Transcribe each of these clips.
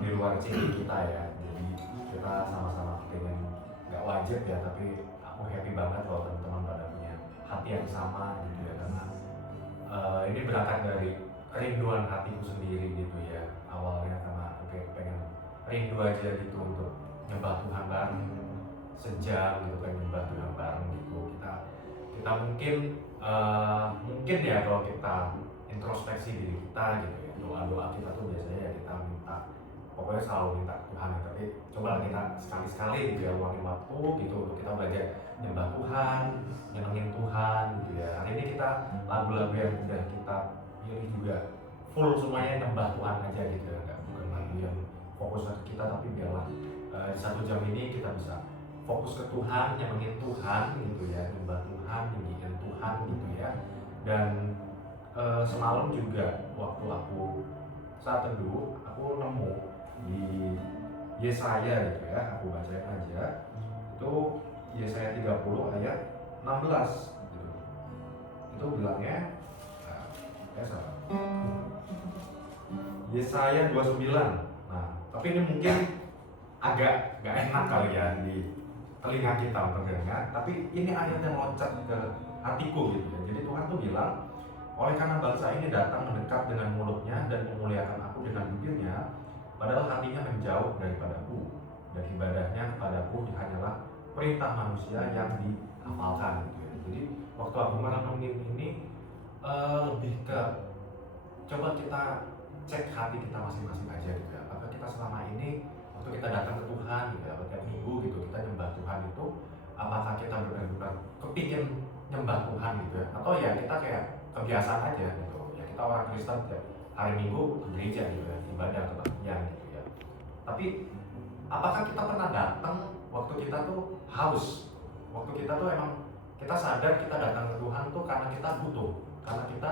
di luar ciri kita ya. Jadi kita sama-sama pengen, nggak wajib ya, tapi aku happy banget kalau teman-teman pada punya hati yang sama gitu ya, karena ini berangkat dari kerinduan hatiku sendiri gitu ya. Awalnya karena aku pengen rindu aja gitu untuk nyembah Tuhan bareng sejam gitu, pengen nyembah Tuhan bareng gitu. Kita mungkin ya kalau kita introspeksi diri kita gitu ya, doa-doa kita tuh biasanya ya kita minta, pokoknya selalu minta ke Tuhan ya. Tapi coba kita sekali-sekali gitu ya luangin waktu gitu untuk kita belajar nyembah Tuhan, nyenengin Tuhan gitu ya. Hari ini kita lagu-lagu yang udah kita pilih juga full semuanya nyembah Tuhan aja gitu ya, nggak bukan lagu yang fokus ke kita, tapi biarlah di 1 jam ini kita bisa fokus ke Tuhan, nyenengin Tuhan gitu ya, nyembah Tuhan, nyanyiin Tuhan gitu ya. Dan semalam juga waktu aku saat teduh, aku nemu di Yesaya gitu ya, aku bacain aja. Itu Yesaya 30 ayat 16 gitu. Itu bilangnya, salah. Yesaya 29. Nah, tapi ini mungkin agak gak enak kali ya di telinga kita mendengar, tapi ini ayat yang loncat ke hatiku gitu ya. Jadi Tuhan tuh bilang, oleh karena bangsa ini datang mendekat dengan mulutnya dan memuliakan aku dengan bibirnya, padahal hatinya menjauh daripadaku, dan ibadahnya kepadaku hanyalah perintah manusia yang dihafalkan gitu ya. Jadi waktu aku merenungin ini lebih ke coba kita cek hati kita masing-masing aja gitu ya. Apakah kita selama ini waktu kita datang ke Tuhan gitu ya, tiap minggu gitu kita nyembah Tuhan itu, apakah kita benar-benar kepingin nyembah Tuhan gitu ya, atau ya kita kayak kebiasaan aja gitu ya, kita orang Kristen tiap hari Minggu ke gereja gitu ya, ibadah kebaktian gitu ya. Tapi apakah kita pernah datang waktu kita tuh haus, waktu kita tuh emang kita sadar kita datang ke Tuhan tuh karena kita butuh, karena kita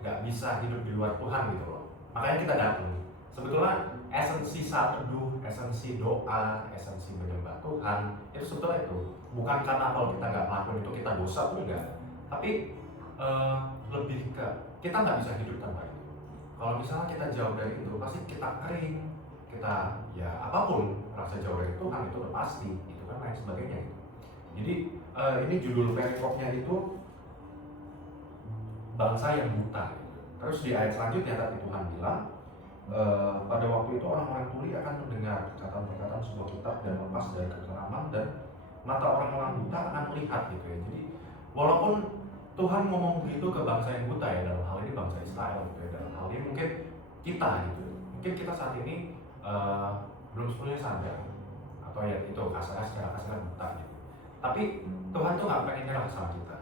nggak bisa hidup di luar Tuhan gitu loh, makanya kita datang. Sebetulnya esensi saat teduh, esensi doa, esensi menyembah Tuhan itu sebetulnya itu bukan karena kalau kita nggak melakukan itu kita dosa, enggak, tapi lebih ke kita nggak bisa hidup tanpa itu. Kalau misalnya kita jauh dari itu, pasti kita kering, kita ya apapun rasa jauh dari Tuhan itu udah pasti, itu kan lain sebagainya gitu. Jadi ini judul perikopnya itu bangsa yang buta. Terus di ayat selanjutnya tadi Tuhan bilang, pada waktu itu orang-orang tuli akan mendengar perkataan-perkataan sebuah kitab dan lepas dari kekeraman, dan mata orang-orang buta akan melihat gitu ya. Jadi walaupun Tuhan ngomong begitu ke bangsa yang buta ya, dalam hal ini bangsa Israel gitu ya, dalam hal ini mungkin kita gitu, mungkin kita saat ini belum sepenuhnya sadar, atau ya itu secara kasar buta gitu. Tapi Tuhan tuh nggak pengen nyerah sama kita.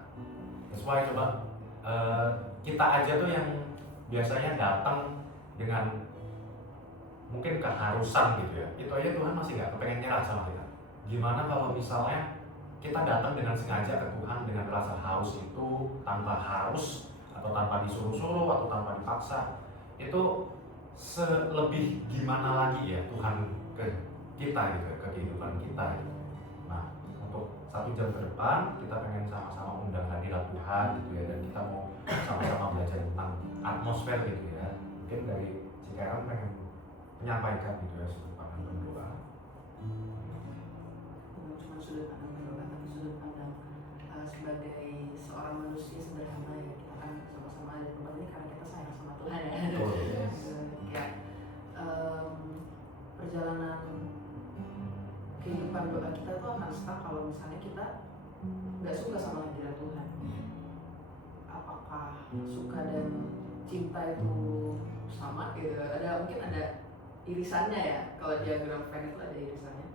That's why coba kita aja tuh yang biasanya datang dengan mungkin keharusan gitu ya, itu aja Tuhan masih nggak kepengen nyerah sama kita. Gimana kalau misalnya kita datang dengan sengaja ke Tuhan dengan rasa haus itu, tanpa harus atau tanpa disuruh-suruh atau tanpa dipaksa, itu lebih gimana lagi ya Tuhan ke kita gitu, ke kehidupan kita gitu. Nah, untuk 1 jam ke depan kita pengen sama-sama undang hadirat Tuhan gitu ya, dan kita mau sama-sama belajar tentang atmosfer gitu ya. Mungkin dari Cikarang pengen menyampaikan gitu ya sudut pandang berdoa. Cuma sudut pandang berdoa, tapi sudut pandang sebagai seorang manusia sederhana ya, kita kan sama-sama ada di tempat ini karena kita sayang sama Tuhan ya. Kayak perjalanan kehidupan doa kita tuh akan stuck kalau misalnya kita nggak suka sama hadirat Tuhan. Apakah suka dan cinta itu sama gitu? Mungkin ada irisannya ya, kalau diagram Venn itu ada irisannya.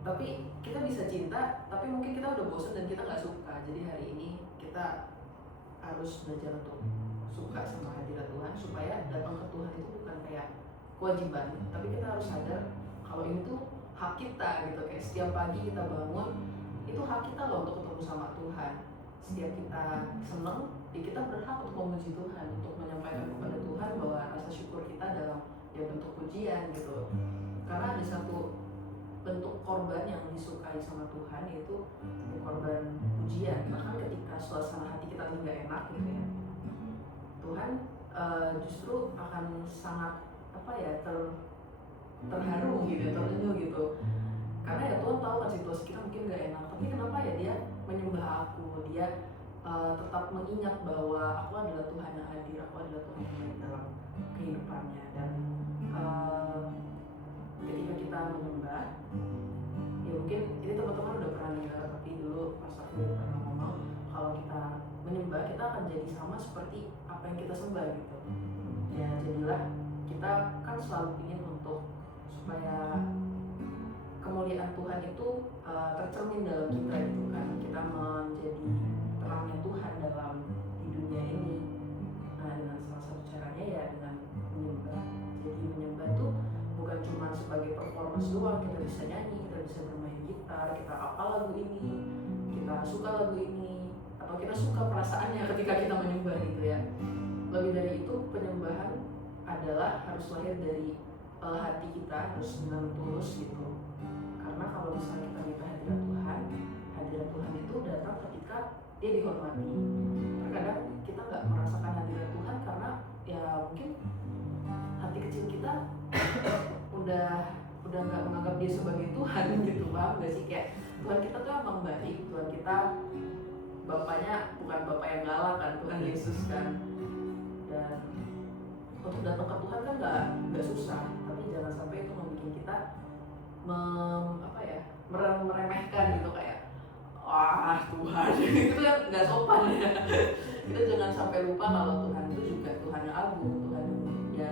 Tapi kita bisa cinta, tapi mungkin kita udah bosan dan kita nggak suka. Jadi hari ini kita harus belajar untuk suka sama hadirat Tuhan, supaya datang ke Tuhan itu bukan kayak kewajiban, tapi kita harus sadar kalau ini tuh hak kita gitu. Kayak setiap pagi kita bangun, itu hak kita loh untuk ketemu sama Tuhan. Setiap kita seneng, ya kita berhak untuk memuji Tuhan, untuk menyampaikan kepada Tuhan bahwa rasa syukur kita dalam ya bentuk pujian gitu. Karena ada satu bentuk korban yang disukai sama Tuhan, yaitu korban pujian. Bahkan ketika suasana hati kita lagi gak enak gitu ya, Tuhan justru akan sangat apa ya, terharu gitu, terenyuh gitu. Karena ya Tuhan tahu kan situasi kita mungkin gak enak, tapi kenapa ya dia menyembah aku, dia tetap mengingat bahwa aku adalah Tuhan yang hadir, aku adalah Tuhan yang baik dalam kehidupannya. Dan ketika kita menyembah, ya mungkin ini teman-teman udah pernah dengar, tapi dulu Mas Afif pernah ngomong kalau kita menyembah kita akan jadi sama seperti apa yang kita sembah gitu. Ya jadilah kita kan selalu ingin untuk supaya kemuliaan Tuhan itu tercermin dalam kita gitu kan, kita menjadi terangnya Tuhan dalam di dunia ini. Nah dengan salah satu caranya ya dengan menyembah. Jadi menyembah itu bukan cuma sebagai performance doang, kita bisa nyanyi, kita bisa bermain gitar, kita hafal lagu ini, kita suka lagu ini, atau kita suka perasaannya ketika kita menyembah gitu ya. Lebih dari itu, penyembahan adalah harus lahir dari hati kita, harus dengan tulus gitu. Karena kalau misalnya kita minta hadirat Tuhan itu datang ketika dia dihormati. Terkadang kita nggak merasakan hadirat Tuhan karena ya mungkin hati kecil kita udah nggak menganggap dia sebagai Tuhan gitu, paham nggak sih? Kayak Tuhan kita tuh emang baik, Tuhan kita bapaknya bukan bapak yang galak kan, Tuhan Yesus kan. Dan untuk datang ke Tuhan kan nggak susah, tapi jangan sampai itu membuat kita meremehkan gitu, kayak wah Tuhan itu kan nggak sopan ya. Kita jangan sampai lupa kalau Tuhan itu juga Tuhan yang agung, Tuhan yang mulia,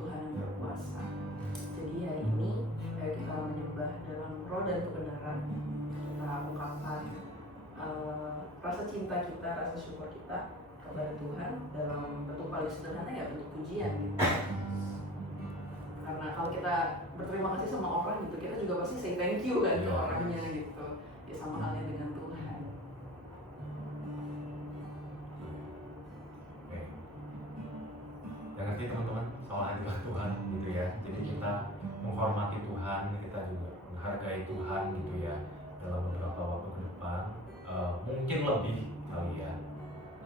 Tuhan yang berkuasa. Jadi hari ini kita menyembah dalam roh dan kebenaran, kita ungkapkan rasa cinta kita, rasa syukur kita kepada Tuhan dalam bentuk paling sederhana ya bentuk pujian gitu. Karena kalau kita berterima kasih sama orang gitu, kita juga pasti say thank you kan ke orangnya gitu. Ya sama halnya dengan Tuhan. Oke. Ya ngerti teman-teman soal hadirat Tuhan gitu ya. Jadi kita menghormati Tuhan, kita juga menghargai Tuhan gitu ya. Dalam beberapa waktu ke depan, mungkin lebih kali ya.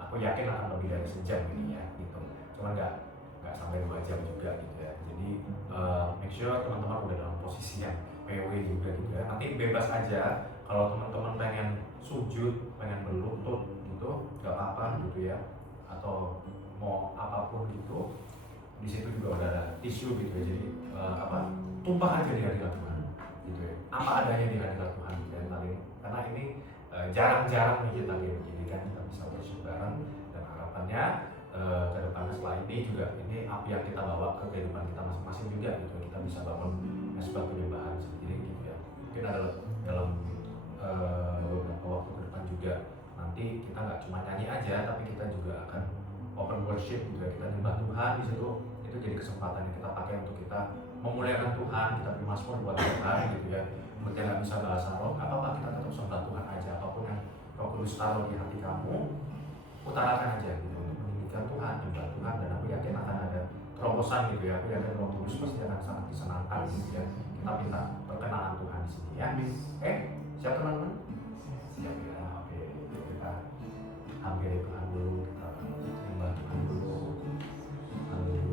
Aku yakin akan lebih dari sejam ini ya gitu. Cuma nggak sampai 2 jam juga gitu ya. Jadi make sure teman-teman udah dalam posisi yang PW juga gitu ya. Nanti bebas aja kalau teman-teman pengen sujud, pengen berlutut gitu, nggak apa-apa gitu ya. Atau mau apapun gitu, di situ juga udah ada tisu gitu ya. Jadi tumpah aja di hadirat Tuhan gitu ya. Apa adanya di hadirat Tuhan gitu ya kali ini. Karena ini jarang-jarang nih kita gitu. Jadi kan kita bisa worship bareng, dan harapannya ke depannya setelah ini juga ini api yang kita bawa ke kehidupan kita masing-masing juga gitu. Kita bisa bangun sebuah penyembahan sendiri gitu ya. Mungkin dalam beberapa waktu ke depan juga nanti kita nggak cuma nyanyi aja, tapi kita juga akan open worship juga, kita nyembah Tuhan di situ. Itu jadi kesempatan yang kita pakai untuk kita memuliakan Tuhan, kita bermazmur buat Tuhan gitu ya. Mungkin nggak bisa bahasa roh, apa-apa, kita tetap sembah Tuhan aja. Apapun yang Roh Kudus taruh di hati kamu, utarakan aja gitu untuk meninggikan Tuhan, nyembah Tuhan. Dan aku yakin akan ada terobosan gitu ya. Aku yakin Roh Kudus pasti akan sangat disenangkan gitu ya. Kita minta perkenanan Tuhan di sini ya. Siap teman-teman? Siap ya. Oke, kita hampiri Tuhan dulu, kita nyembah Tuhan dulu. Haleluya.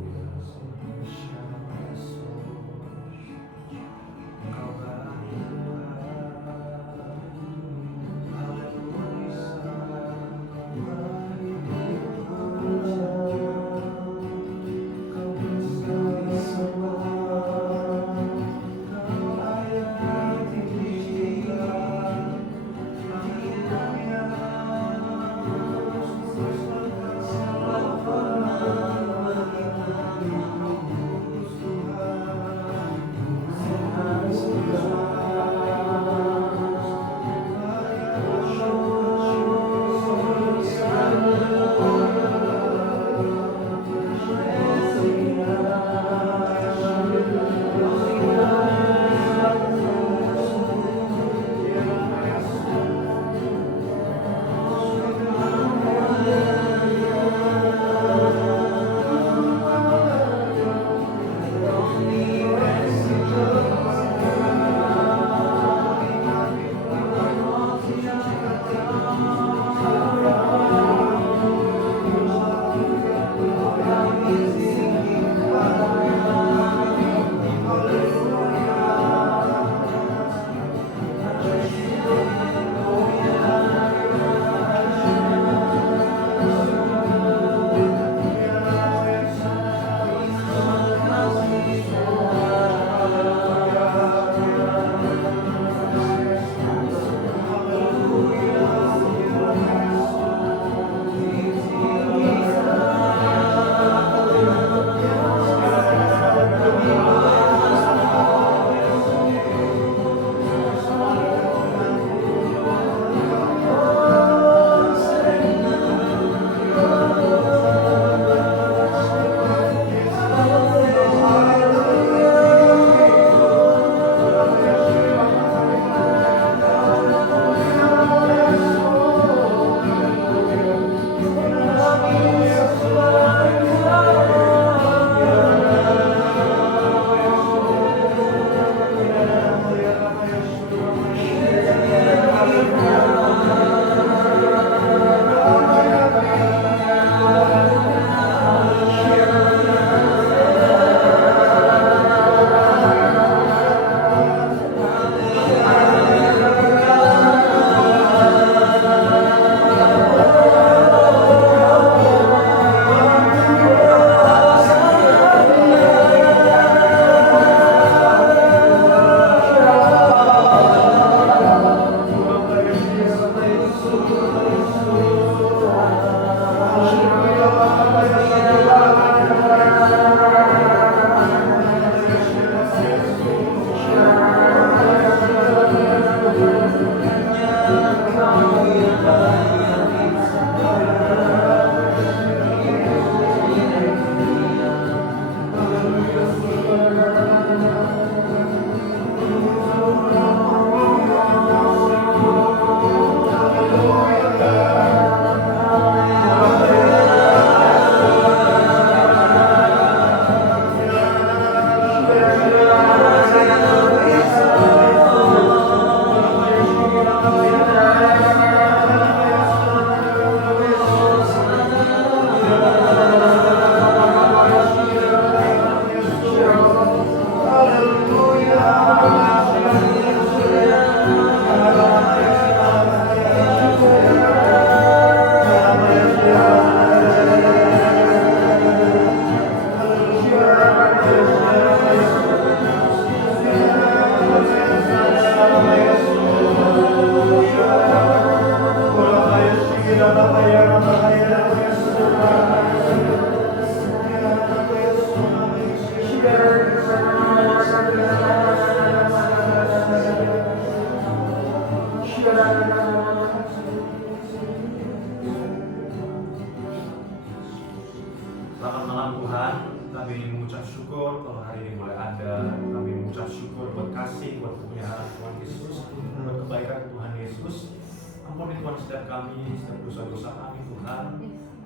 Selamat malam Tuhan, kami mengucap syukur kalau hari ini boleh ada. Kami mengucap syukur buat kasih, buat pemeliharaan Tuhan Yesus, buat kebaikan Tuhan Yesus. Ampuni Tuhan setiap kami, setiap dosa-dosa kami Tuhan.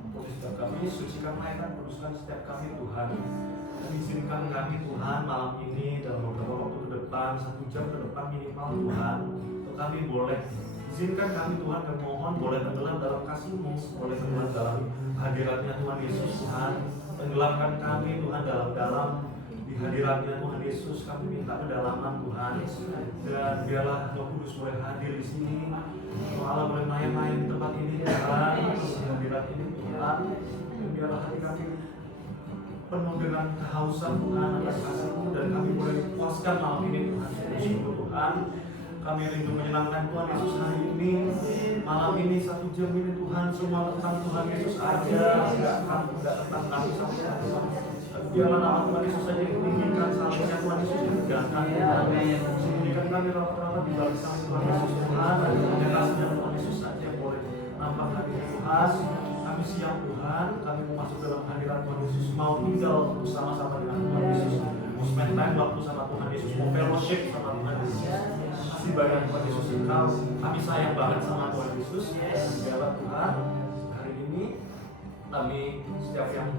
Ampuni setiap kami, sucikan layanan, kuduskan setiap kami Tuhan. Dan izinkan kami Tuhan malam ini dalam beberapa waktu ke depan, 1 jam ke depan minimal Tuhan, untuk kami boleh izinkan kami Tuhan, dan mohon boleh tenggelam dalam kasih-Mu, boleh tenggelam dalam hadiratnya Tuhan Yesus Tuhan. Tenggelamkan kami Tuhan dalam-dalam di hadiratnya Tuhan Yesus. Kami minta kedalaman Tuhan, dan biarlah Roh Kudus boleh hadir di sini. Roh Allah boleh main-main di tempat ini Tuhan, di hadirat ini Tuhan. Dan biarlah hati kami penuh dengan kehausan Tuhan atas kasih-Mu, dan kami boleh puaskan malam ini Tuhan. Syukur Tuhan, kami rindu menyenangkan Tuhan Yesus hari ini. Malam ini 1 jam ini Tuhan, semua tentang Tuhan Yesus aja, tidak tentang kami sama Tuhan. Biarlah nama Tuhan Yesus saja ditinggikan, salibnya Tuhan Yesus ditegakkan Tuhan. Sembunyikan kami rapat-rapat di balik salib Tuhan Yesus Tuhan, dan hanya kasih Tuhan Yesus saja boleh nampak hari ini Tuhan. Kami siap Tuhan, kami mau masuk dalam hadirat Tuhan Yesus, mau tinggal bersama-sama dengan Tuhan Yesus, mau spend time waktu sama Tuhan Yesus, mau fellowship sama Tuhan Yesus. Kasih banyak Tuhan Yesus, kami sayang banget sama Tuhan Yesus. Biarlah Tuhan, hari ini kami setiap yang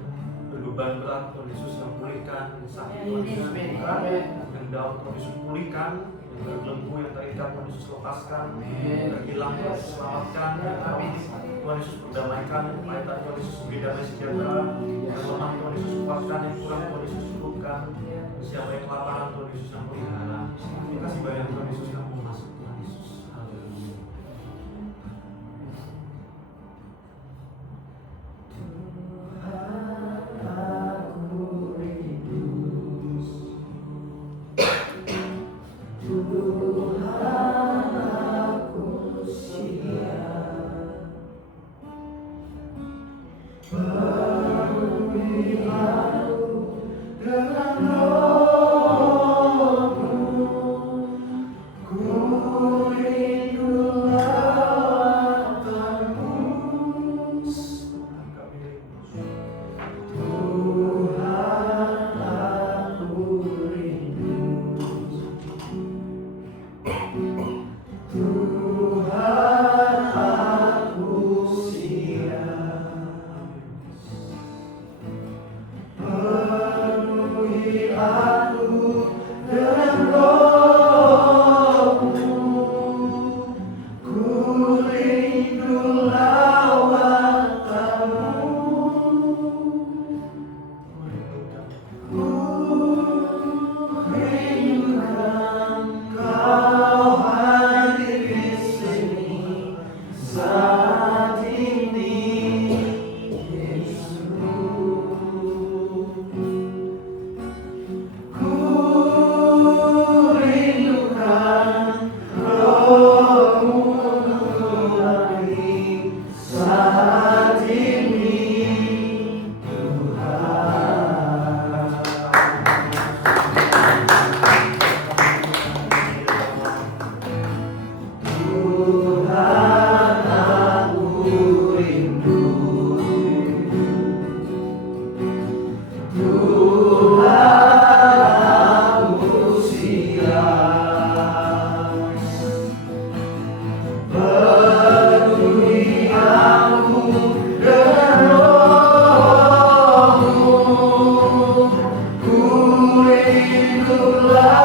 berbeban berat Tuhan Yesus yang pulihkan, yang sakit Tuhan Yesus pulihkan, yang down Tuhan Yesus pulihkan, yang berbelenggu, yang terikat Tuhan Yesus lepaskan, yang hilang Tuhan Yesus selamatkan, Tuhan Yesus perdamaikan, yang kepahitan Tuhan Yesus beri damai sejahtera, yang lemah Tuhan Yesus kuatkan, yang kurang Tuhan Yesus cukupkan, siapa yang kelaparan Tuhan Yesus yang pelihara. Terima kasih banyak Tuhan Yesus yang mau masuk Tuhan Yesus. Haleluya. Ku Kau tak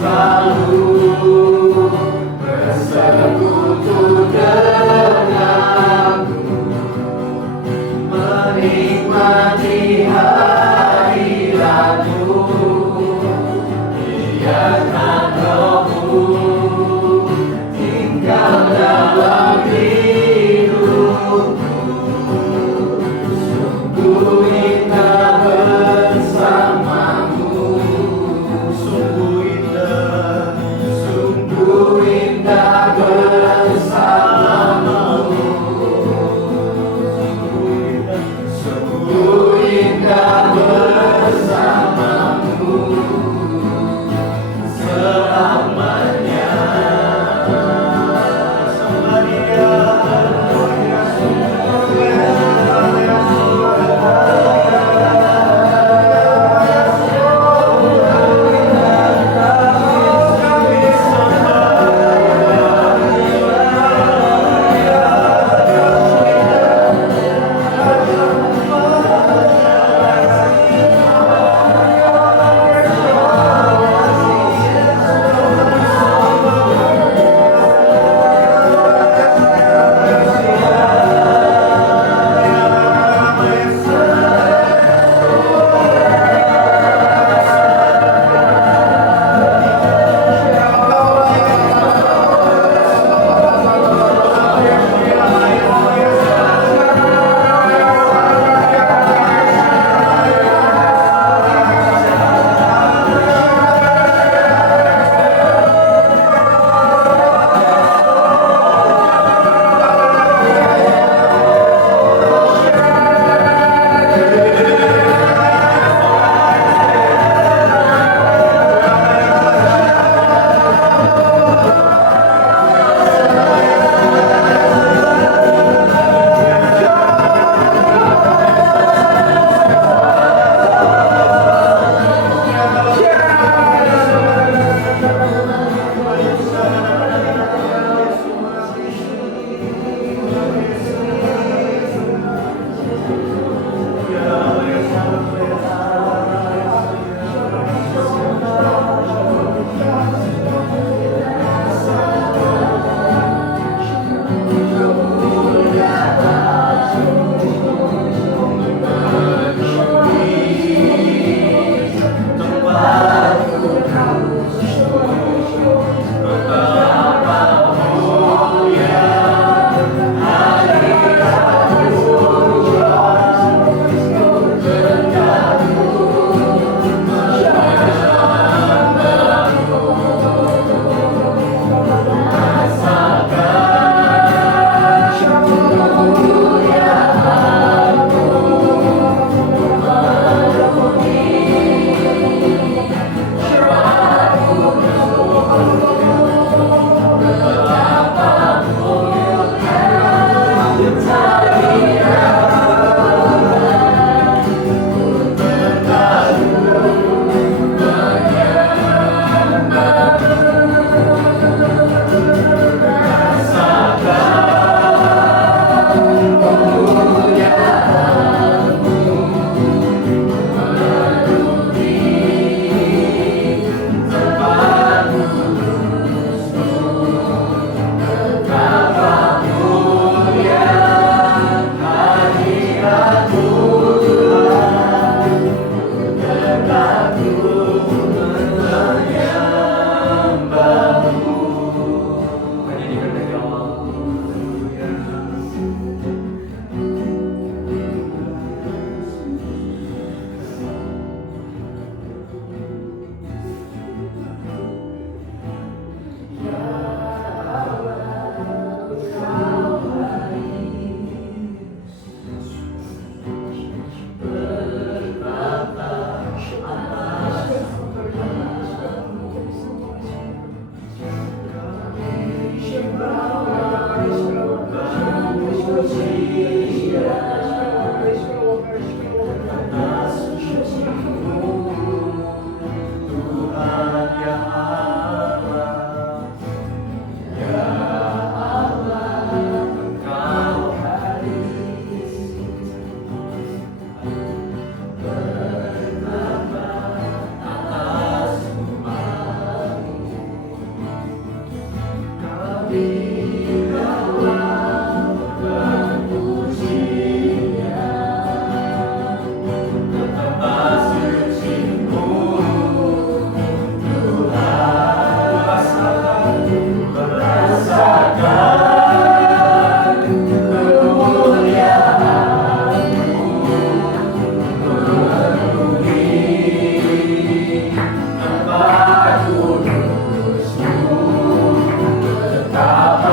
selalu bersekutu denganmu, menikmati hadiratmu, biarkan Rohmu tinggal dalam hidupku. Sungguh indah bersamamu, sungguh indah bersamamu, sungguh indah bersamamu selamanya. Tempat kudusmu tetap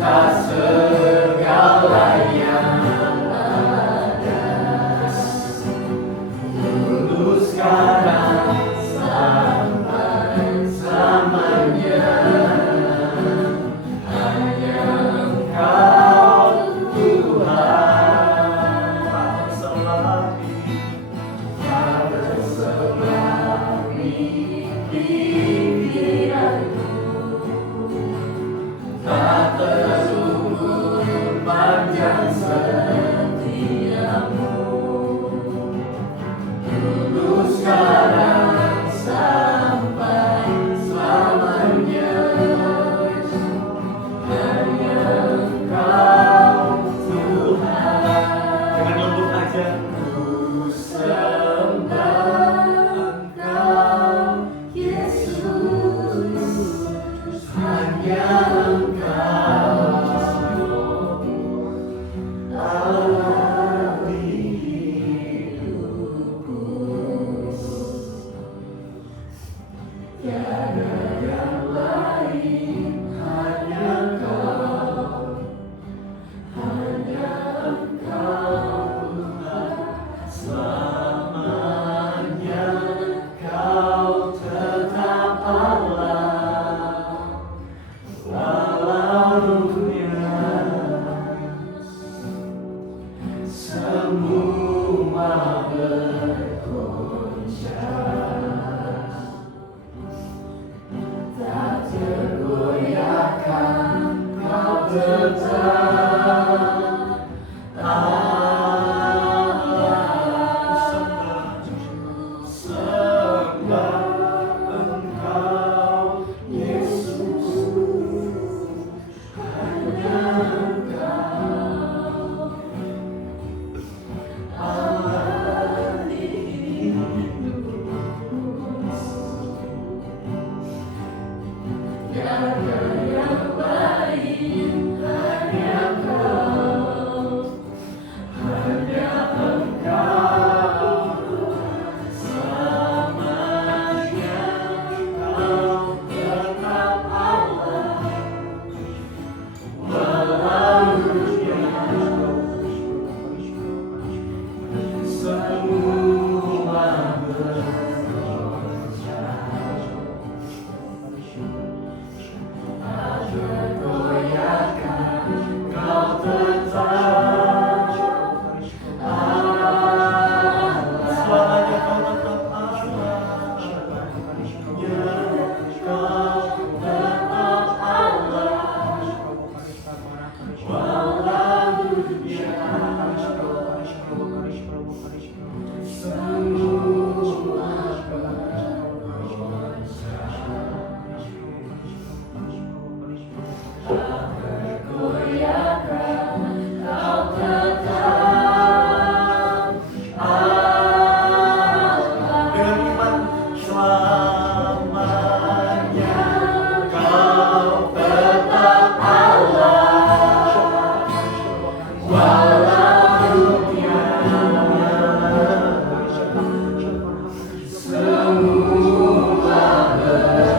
atas segala yang ada, dulu sekarang sampai selamanya. Hanya Engkau Tuhan, tak berselahi pikiranku, tak terukur panjang setiamu, dulu sekarang sampai selamanya. Hanya Engkau Tuhan, dengan lembut aja ku sembah Engkau Yesus. Hanya Engkau Allah di hidupku, tiada yang lain. Hanya Engkau, hanya Engkau Tuhan, selamanya Kau tetap Allah. Walau dunia semua bergoncang, tak tergoyahkan Kau tetap Allah. Sembah Engkau Yesus. Hanya Engkau Allah di hidupku, tiada yang lain. Hanya Engkau, hanya Engkau selamanya. Kau tetap Allah. Walau dunia semua tak tergoyahkan, Kau tetap Allah. Selamanya Kau tetap Allah. Ya, Kau tetap Allah. Walau dunia semua bergoyahkan, Kau tetap Allah. Dengan iman selamanya Kau tetap Allah. Walau dunia semua bergoncang,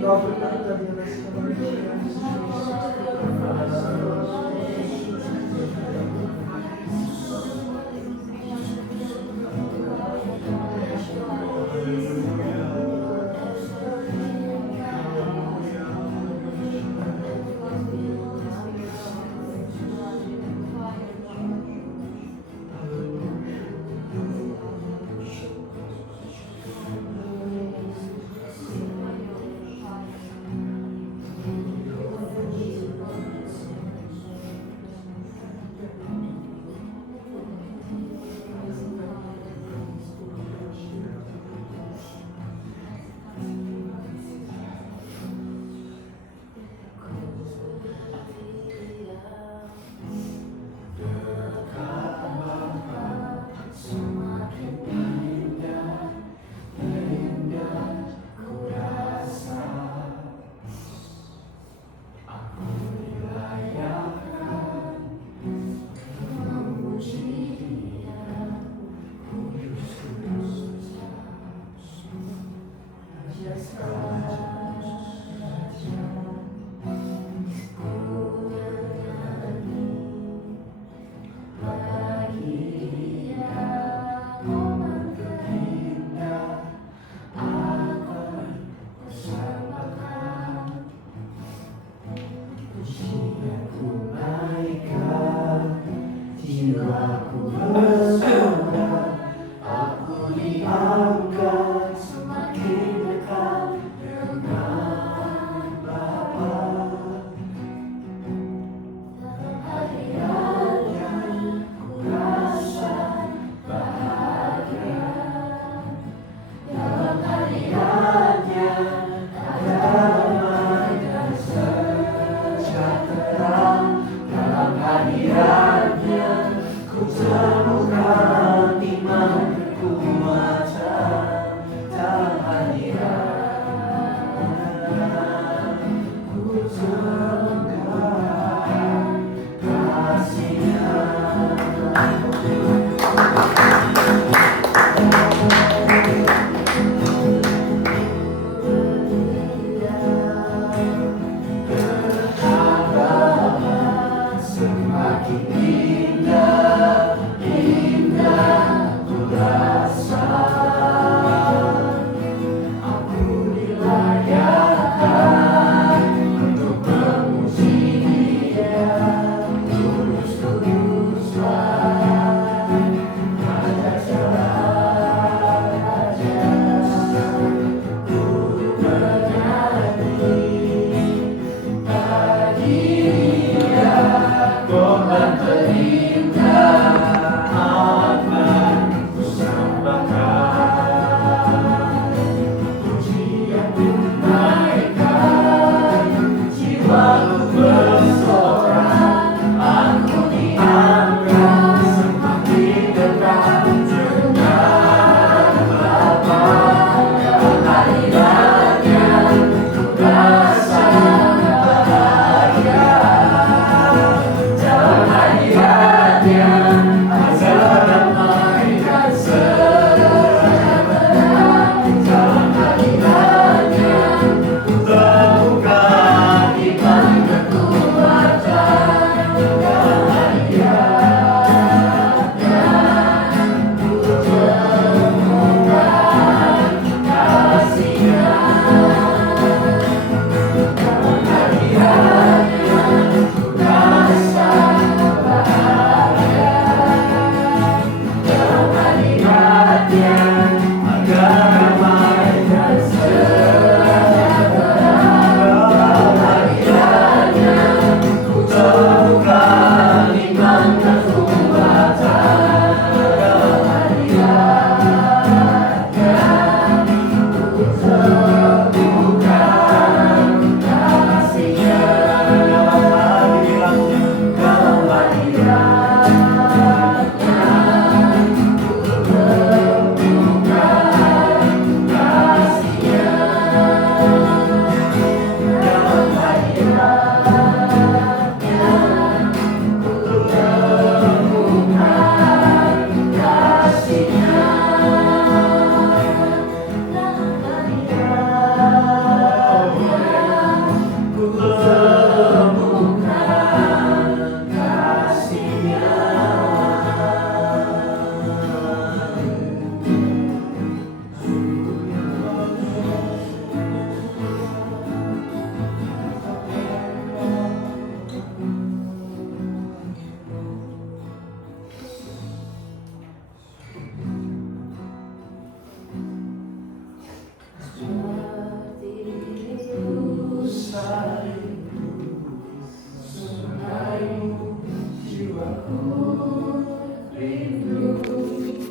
Kau berkata di